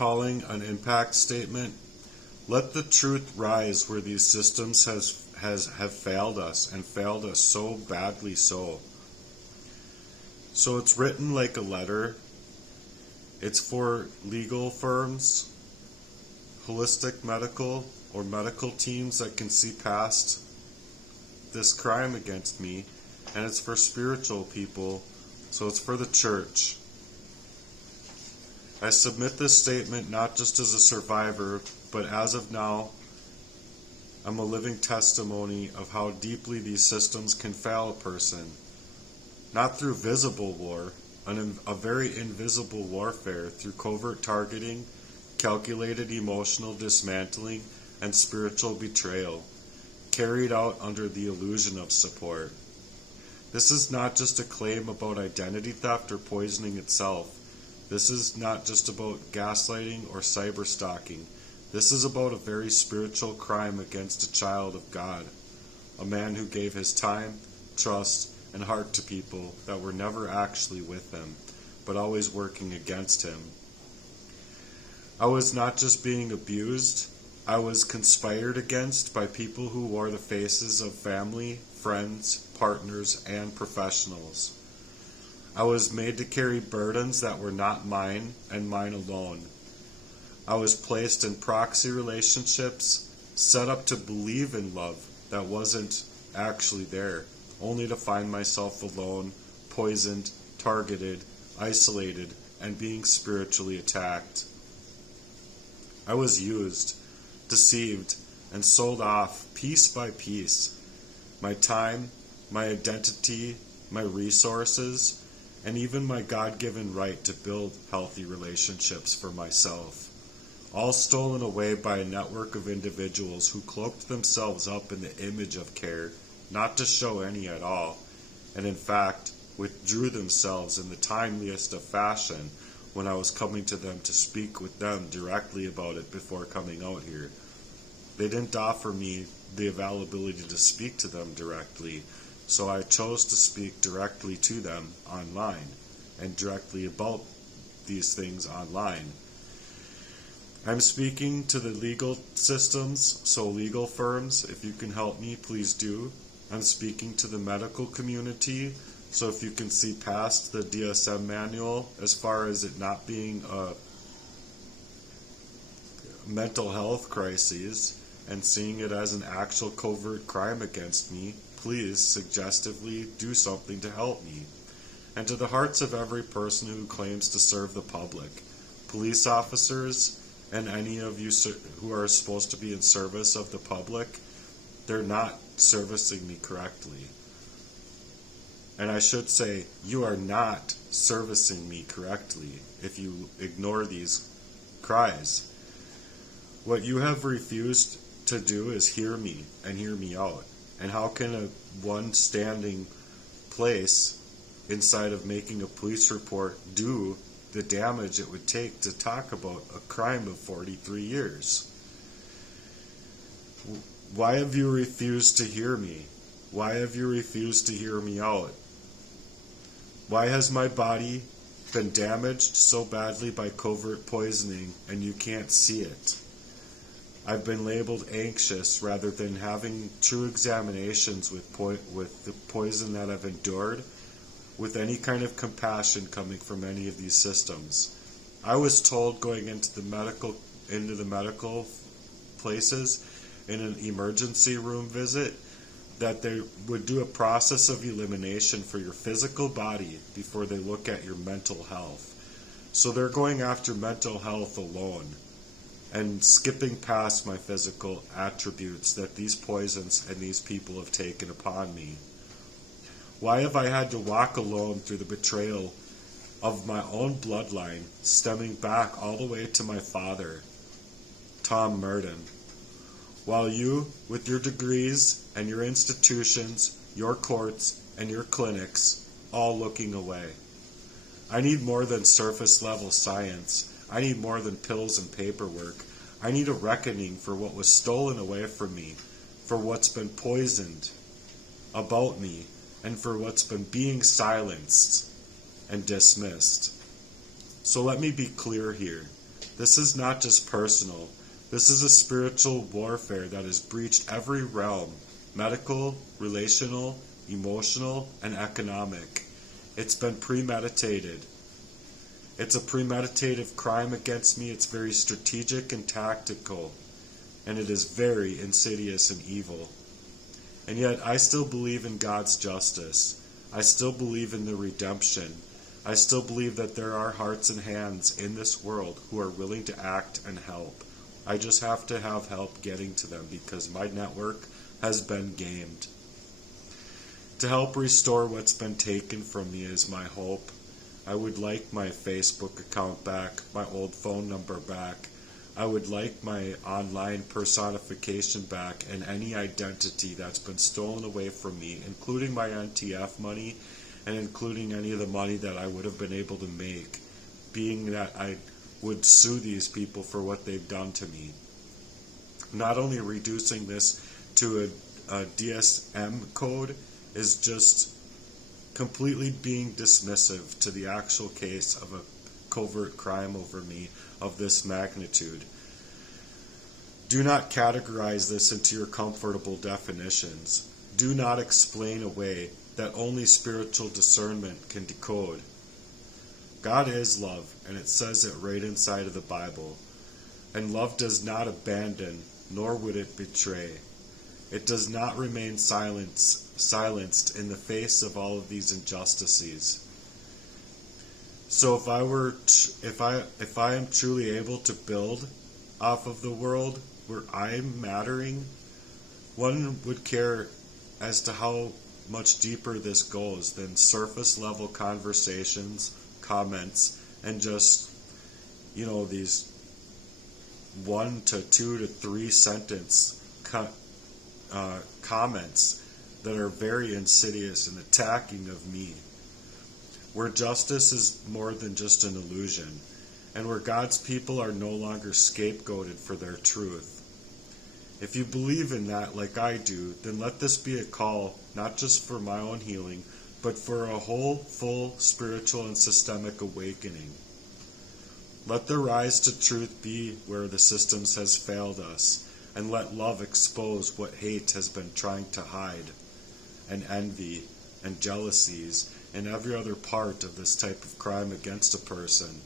calling an impact statement. Let the truth rise where these systems have failed us, and failed us so badly so. So it's written like a letter. It's for legal firms, holistic medical, or medical teams that can see past this crime against me. And it's for spiritual people, so it's for the church. I submit this statement not just as a survivor, but as of now, I'm a living testimony of how deeply these systems can fail a person. Not through visible war, a very invisible warfare through covert targeting, calculated emotional dismantling, and spiritual betrayal, carried out under the illusion of support. This is not just a claim about identity theft or poisoning itself. This is not just about gaslighting or cyberstalking. This is about a very spiritual crime against a child of God, a man who gave his time, trust, and heart to people that were never actually with him, but always working against him. I was not just being abused, I was conspired against by people who wore the faces of family, friends, partners, and professionals. I was made to carry burdens that were not mine and mine alone. I was placed in proxy relationships, set up to believe in love that wasn't actually there, only to find myself alone, poisoned, targeted, isolated, and being spiritually attacked. I was used, deceived, and sold off piece by piece. My time, my identity, my resources, and even my God-given right to build healthy relationships for myself. All stolen away by a network of individuals who cloaked themselves up in the image of care, not to show any at all, and in fact withdrew themselves in the timeliest of fashion when I was coming to them to speak with them directly about it before coming out here. They didn't offer me the availability to speak to them directly, so I chose to speak directly to them online and directly about these things online. I'm speaking to the legal systems, so legal firms, if you can help me, please do. I'm speaking to the medical community, so if you can see past the DSM manual as far as it not being a mental health crisis and seeing it as an actual covert crime against me, please suggestively do something to help me. And to the hearts of every person who claims to serve the public, police officers, and any of you who are supposed to be in service of the public, they're not servicing me correctly. And I should say, you are not servicing me correctly if you ignore these cries. What you have refused to do is hear me and hear me out. And how can one standing place inside of making a police report do the damage it would take to talk about a crime of 43 years? Why have you refused to hear me? Why have you refused to hear me out? Why has my body been damaged so badly by covert poisoning and you can't see it? I've been labeled anxious rather than having true examinations with the poison that I've endured, with any kind of compassion coming from any of these systems. I was told going into the medical places in an emergency room visit that they would do a process of elimination for your physical body before they look at your mental health. So they're going after mental health alone and skipping past my physical attributes that these poisons and these people have taken upon me. Why have I had to walk alone through the betrayal of my own bloodline, stemming back all the way to my father, Tom Merton, while you, with your degrees and your institutions, your courts, and your clinics, all looking away? I need more than surface level science. I need more than pills and paperwork. I need a reckoning for what was stolen away from me, for what's been poisoned about me, and for what's been being silenced and dismissed. So let me be clear here. This is not just personal. This is a spiritual warfare that has breached every realm: medical, relational, emotional, and economic. It's been premeditated. It's a premeditative crime against me. It's very strategic and tactical, and it is very insidious and evil. And yet I still believe in God's justice. I still believe in the redemption. I still believe that there are hearts and hands in this world who are willing to act and help. I just have to have help getting to them because my network has been gamed. To help restore what's been taken from me is my hope. I would like my Facebook account back, my old phone number back. I would like my online personification back and any identity that's been stolen away from me, including my NTF money and including any of the money that I would have been able to make, being that I would sue these people for what they've done to me. Not only reducing this to a DSM code is just completely being dismissive to the actual case of a covert crime over me of this magnitude. Do not categorize this into your comfortable definitions. Do not explain away that only spiritual discernment can decode. God is love, and it says it right inside of the Bible. And love does not abandon, nor would it betray. It does not remain silenced in the face of all of these injustices. So if I am truly able to build off of the world where I'm mattering, one would care as to how much deeper this goes than surface level conversations, comments, and just, these 1 to 2 to 3 sentence comments that are very insidious and attacking of me. Where justice is more than just an illusion, and where God's people are no longer scapegoated for their truth. If you believe in that like I do, then let this be a call, not just for my own healing, but for a whole, full spiritual and systemic awakening. Let the rise to truth be where the systems has failed us, and let love expose what hate has been trying to hide, and envy and jealousies and every other part of this type of crime against a person.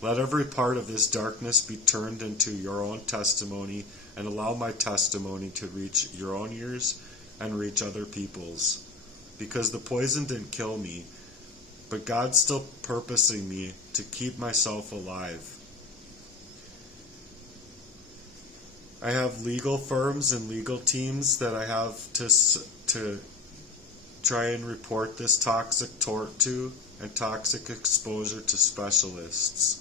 Let every part of this darkness be turned into your own testimony, and allow my testimony to reach your own ears and reach other people's. Because the poison didn't kill me, but God's still purposing me to keep myself alive. I have legal firms and legal teams that I have to try and report this toxic tort to, and toxic exposure to specialists.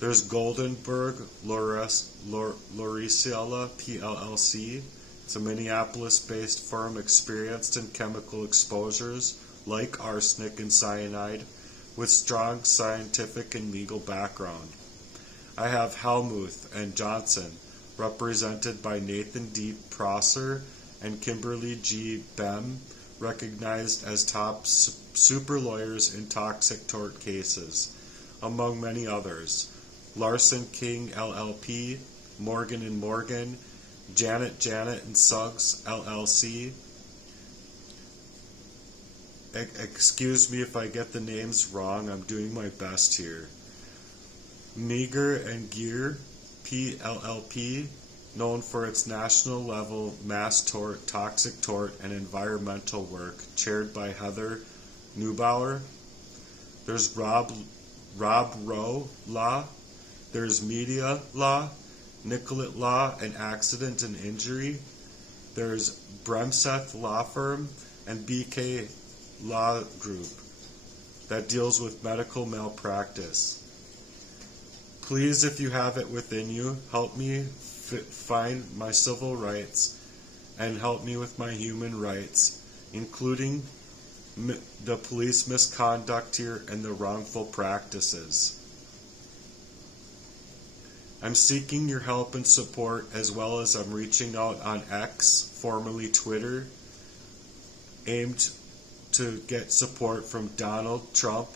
There's Goldenberg Lauriciella PLLC. It's a Minneapolis-based firm experienced in chemical exposures like arsenic and cyanide, with strong scientific and legal background. I have Helmuth and Johnson, represented by Nathan D. Prosser and Kimberly G. Bem, recognized as top super lawyers in toxic tort cases, among many others. Larson King LLP, Morgan & Morgan, Janet and Suggs LLC. Excuse me if I get the names wrong, I'm doing my best here. Meager and Gear PLLP, known for its national level mass tort, toxic tort, and environmental work, chaired by Heather Neubauer. There's Rob Rowe Law. There's Media Law, Nicollet Law, and Accident and Injury. There's Bremseth Law Firm and BK Law Group that deals with medical malpractice. Please, if you have it within you, help me find my civil rights and help me with my human rights, including the police misconduct here and the wrongful practices. I'm seeking your help and support, as well as I'm reaching out on X, formerly Twitter, aimed to get support from Donald Trump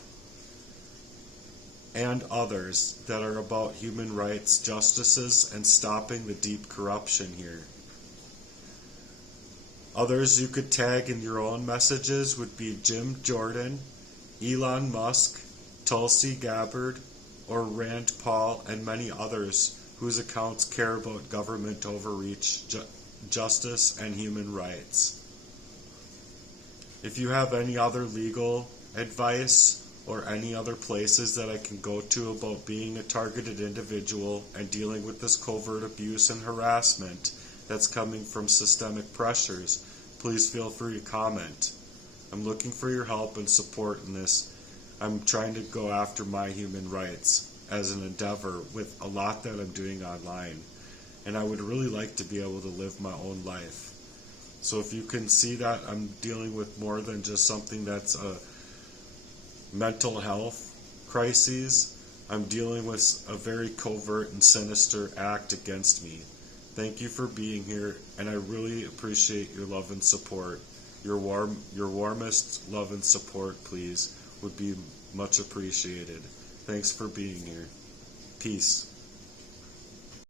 and others that are about human rights, justices, and stopping the deep corruption here. Others you could tag in your own messages would be Jim Jordan, Elon Musk, Tulsi Gabbard, or Rand Paul, and many others whose accounts care about government overreach, justice, and human rights. If you have any other legal advice or any other places that I can go to about being a targeted individual and dealing with this covert abuse and harassment that's coming from systemic pressures, please feel free to comment. I'm looking for your help and support in this. I'm trying to go after my human rights as an endeavor with a lot that I'm doing online. And I would really like to be able to live my own life. So if you can see that I'm dealing with more than just something that's a mental health crises, I'm dealing with a very covert and sinister act against me. Thank you for being here, and I really appreciate your love and support. Your warmest love and support, please, would be much appreciated. Thanks for being here. Peace.